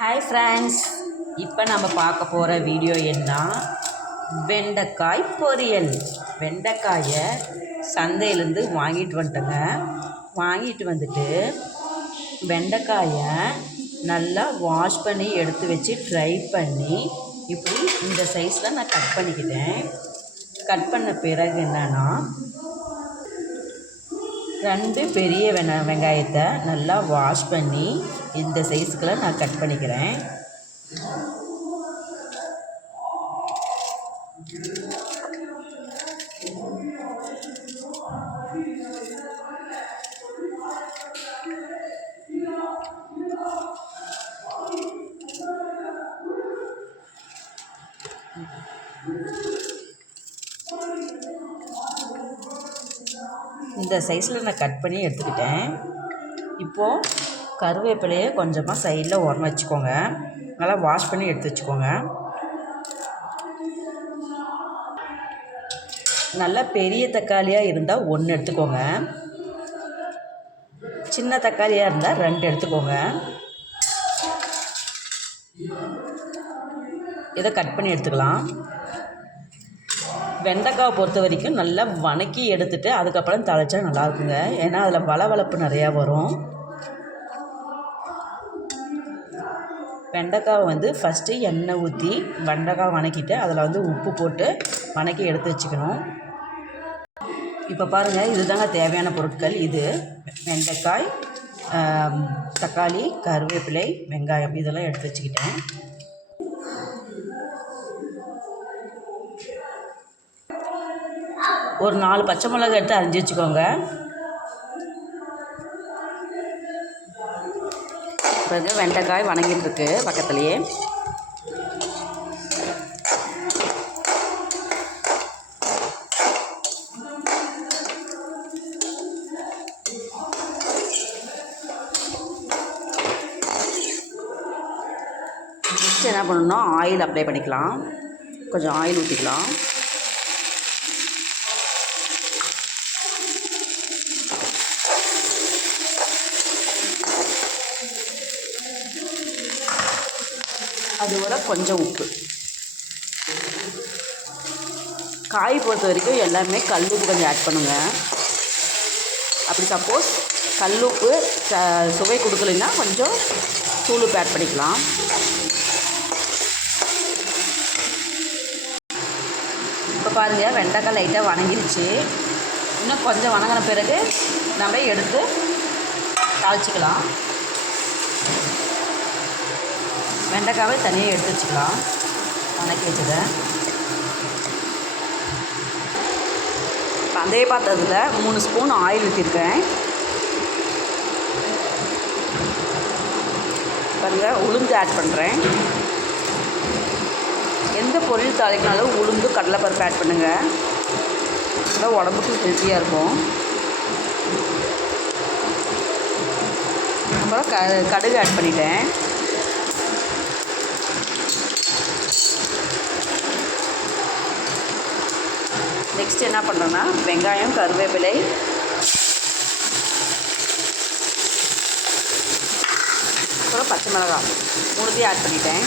Hi friends இப்போ நம்ம பார்க்க போகிற வீடியோ என்ன? வெண்டைக்காய் பொரியல். வெண்டைக்காயை சந்தையிலேருந்து வாங்கிட்டு வந்துட்டேங்க. வாங்கிட்டு வந்துட்டு வெண்டைக்காயை நல்லா வாஷ் பண்ணி எடுத்து வச்சு ட்ரை பண்ணி இப்படி இந்த சைஸில் நான் கட் பண்ணிக்கிட்டேன். கட் பண்ண பிறகு என்னென்னா ரெண்டு பெரிய வெங்க வெங்காயத்தை நல்லா வாஷ் பண்ணி இந்த சைஸுக்கெல்லாம் நான் கட் பண்ணிக்கிறேன். இந்த சைஸில் நான் கட் பண்ணி எடுத்துக்கிட்டேன். இப்போது கருவேப்பிலையை கொஞ்சமாக சைடில் உரம் வச்சுக்கோங்க. நல்லா வாஷ் பண்ணி எடுத்து வச்சுக்கோங்க. நல்லா பெரிய தக்காளியாக இருந்தால் ஒன்று எடுத்துக்கோங்க. சின்ன தக்காளியாக இருந்தால் ரெண்டு எடுத்துக்கோங்க. இதை கட் பண்ணி எடுத்துக்கலாம். வெண்டைக்காவை பொறுத்த வரைக்கும் நல்லா வணக்கி எடுத்துட்டு அதுக்கப்புறம் தழைச்சா நல்லா இருக்குங்க. ஏன்னா அதில் வளவளப்பு நிறையா வரும். வெண்டைக்காவை வந்து ஃபஸ்ட்டு எண்ணெய் ஊற்றி வெண்டைக்காய் வணக்கிட்டு அதில் வந்து உப்பு போட்டு வணக்கி எடுத்து வச்சுக்கணும். இப்போ பாருங்கள் இதுதாங்க தேவையான பொருட்கள். இது வெண்டைக்காய் தக்காளி கருவேப்பிலை வெங்காயம் இதெல்லாம் எடுத்து வச்சுக்கிட்டேன். ஒரு நாலு பச்சை மிளகாய் எடுத்து அரிஞ்சு வச்சுக்கோங்க. பிறகு வெண்டைக்காய் வணங்கிட்டு இருக்கு பக்கத்துலேயே. நெக்ஸ்ட் என்ன பண்ணணும்னா ஆயில் அப்ளை பண்ணிக்கலாம். கொஞ்சம் ஆயில் ஊற்றிக்கலாம் அதோட கொஞ்சம் உப்பு. காய் பொறுத்த வரைக்கும் எல்லாமே கல் உப்பு கொஞ்சம் ஆட் பண்ணுங்க. அப்படி சப்போஸ் கல் உப்பு சுவை கொடுக்கலைன்னா கொஞ்சம் தூள் உப்பு ஆட் பண்ணிக்கலாம். இப்போ பாருங்கள் வெண்டைக்காய் லைட்டாக வணங்கிருச்சு. இன்னும் கொஞ்சம் வணங்கின பிறகு நம்ம எடுத்து தாளிச்சிக்கலாம். வெண்டைக்காவை தனியாக எடுத்து வச்சுக்கலாம். வணக்கி வச்சதை இப்போ அதே பாத்திரத்தில் மூணு ஸ்பூன் ஆயில் ஊற்றிருக்கேன் பாருங்கள் உளுந்து ஆட் பண்ணுறேன் எந்த பொருள் தாளிக்கினாலும் உளுந்து கடலைப்பருப்பு ஆட் பண்ணுங்கள் அதான் உடம்புக்கு ஹெல்த்தியாக இருக்கும். அப்புறம் க கடுகு ஆட் பண்ணிட்டேன். நெக்ஸ்ட் என்ன பண்ணுறேன்னா வெங்காயம் கருவேப்பிலை. அப்புறம் பச்சை மிளகாய். மூணுத்தையும் ஆட் பண்ணிட்டேன்.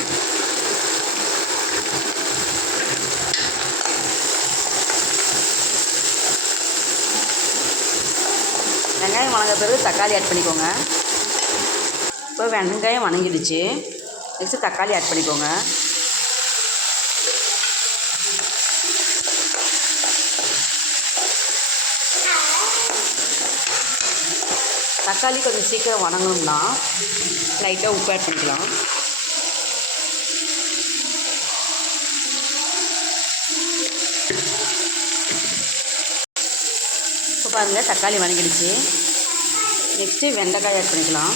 வெங்காயம் வணங்க பிறகு தக்காளி ஆட் பண்ணிக்கோங்க. இப்போ வெங்காயம் வணங்கிடுச்சு. நெக்ஸ்ட்டு தக்காளி ஆட் பண்ணிக்கோங்க. தக்காளி கொஞ்சம் சீக்கிரம் வணங்கணும்னா லைட்டாக உப்பு ஆட் பண்ணிக்கலாம். இப்போ பாருங்கள் தக்காளி வணங்கிடுச்சு. நெக்ஸ்ட்டு வெண்டைக்காய் ஆட் பண்ணிக்கலாம்.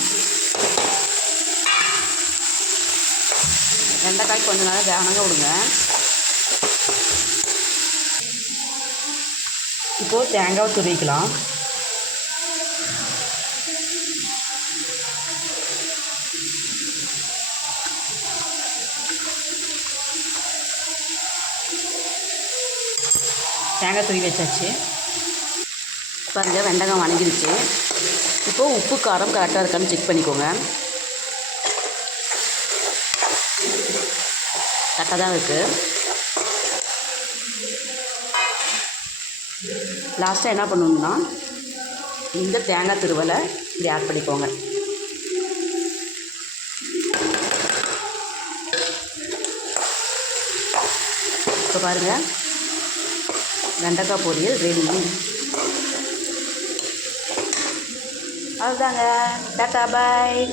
வெண்டைக்காய் கொஞ்ச நேரம் வணங்க விடுங்க. இப்போது தேங்காவை துருவிக்கலாம். தேங்காய் துருவி வச்சாச்சு. பாருங்க வெண்டைக்காய் வணங்கிடுச்சு. இப்போது உப்பு காரம் கரெக்டாக இருக்கான்னு செக் பண்ணிக்கோங்க. கரெக்டாக தான் இருக்குது லாஸ்ட்டாக என்ன பண்ணணும்னா இந்த தேங்காய் திருவலை இப்படி ஆட் பண்ணிக்கோங்க. இப்போ பாருங்கள் வெண்டைக்காய் பொரியல் ரெடி. அதுதாங்க டாட்டா பாய்.